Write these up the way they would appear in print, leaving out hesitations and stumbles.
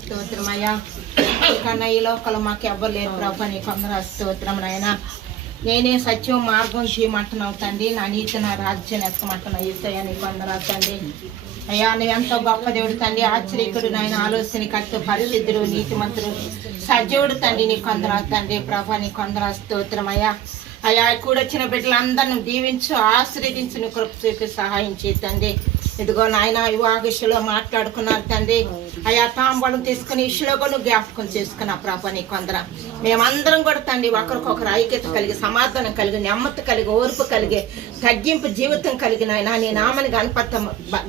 స్తోత్రమయ్యా కన్నా ఈ లోకలు మాకు ఎవ్వరు లేరు ప్రభా. నీ కొందరు స్తోత్రం నాయన. నేనే సత్యం మార్గం చేయమంటున్నావు తండ్రి. నా నీతి నా రాజ్యం ఎక్కమంటున్నావు ఈసయ్యా. నీ కొందరు తండ్రి అయ్యా. నువ్వు ఎంతో గొప్ప దేవుడు తండ్రి, ఆశ్చర్యకుడు నాయన, ఆలోచన కట్టు పరిశుద్ధుడు, నీతిమంతుడు, సజీవుడు తండ్రి. నీ కొందరు తండ్రి ప్రభా. నీ కొందరు స్తోత్రమయ్యా. అయ్యా కూడొచ్చిన బిడ్డలందరినీ దీవించు, ఆశీర్వదించు, నీ కృప చూపి సహాయం చేయండి. ఇదిగో నాయన వివాహలో మాట్లాడుకున్నారు తండ్రి. అయా తాంబూలం తీసుకుని ఇష్లో కూడా జ్ఞాపకం చేసుకున్నా ప్రభా. నీ కొందరు మేమందరం కూడా తండ్రి ఒకరికొకరు ఐక్యత కలిగి, సమాధానం కలిగి, నెమ్మది కలిగి, ఓర్పు కలిగి, తగ్గింపు జీవితం కలిగిన ఆయన నీ నామని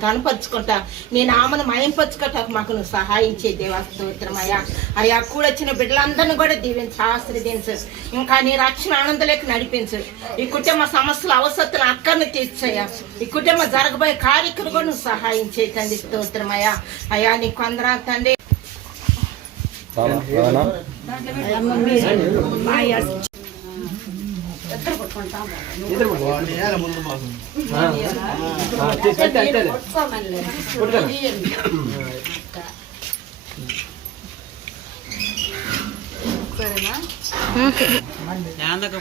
గణపరుచుకుంటా, నీ నామను మయంపరుచుకుంటా మాకు నువ్వు సహాయం చేయ దేవా. స్తోత్రం అయ్యా. అయా కూడొచ్చిన బిడ్డలందరినీ కూడా దీవించు, ఆశీర్వదించు, ఇంకా నీ రక్షణ ఆనందలేక నడిపించు. ఈ కుటుంబ సమస్యలు అవసరతలు అక్కర్ని తీర్చయ్యా. ఈ కుటుంబం జరగబోయే కార్యక్రమం కూడా నువ్వు సహాయం చేయండి. స్తోత్రం అయ్యా. అయా నీ కొందరు తండ్రి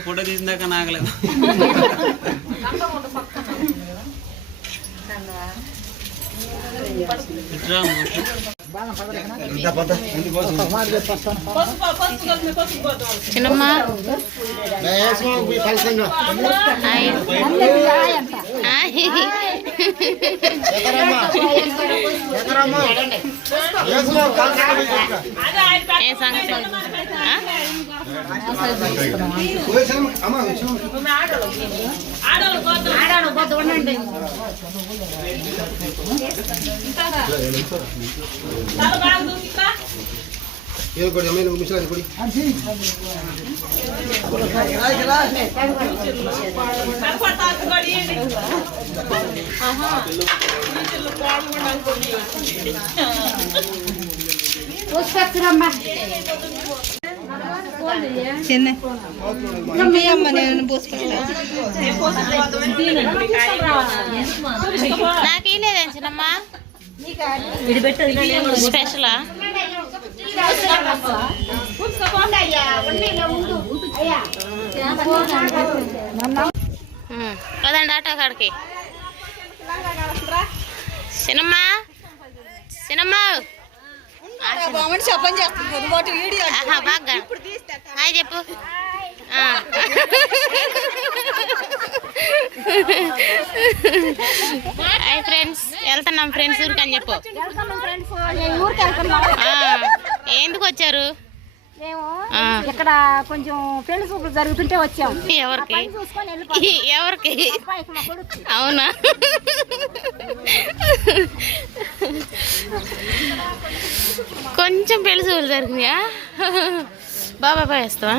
ఫోటో తీసినాక నాగలేదు. చిన్నమ్మ ఏ సంగతి నాకే లేదేం చిన్నమ్మ స్పెషలా కదండి ఆటో కాడికి. సినిమా సినిమా బాగా హాయ్ చెప్పు. హాయ్ ఫ్రెండ్స్, వెళ్తున్నాం ఫ్రెండ్స్ ఊరికి అని చెప్పు. ఎందుకు వచ్చారు? మేము ఇక్కడ కొంచెం పెళ్లి చూపులు జరుగుతుంటే వచ్చాం. ఎవరికి ఎవరికి? అవునా? కొంచెం పెళ్లి చూపులు జరిగినాయా? బాబా పోయేస్తావా?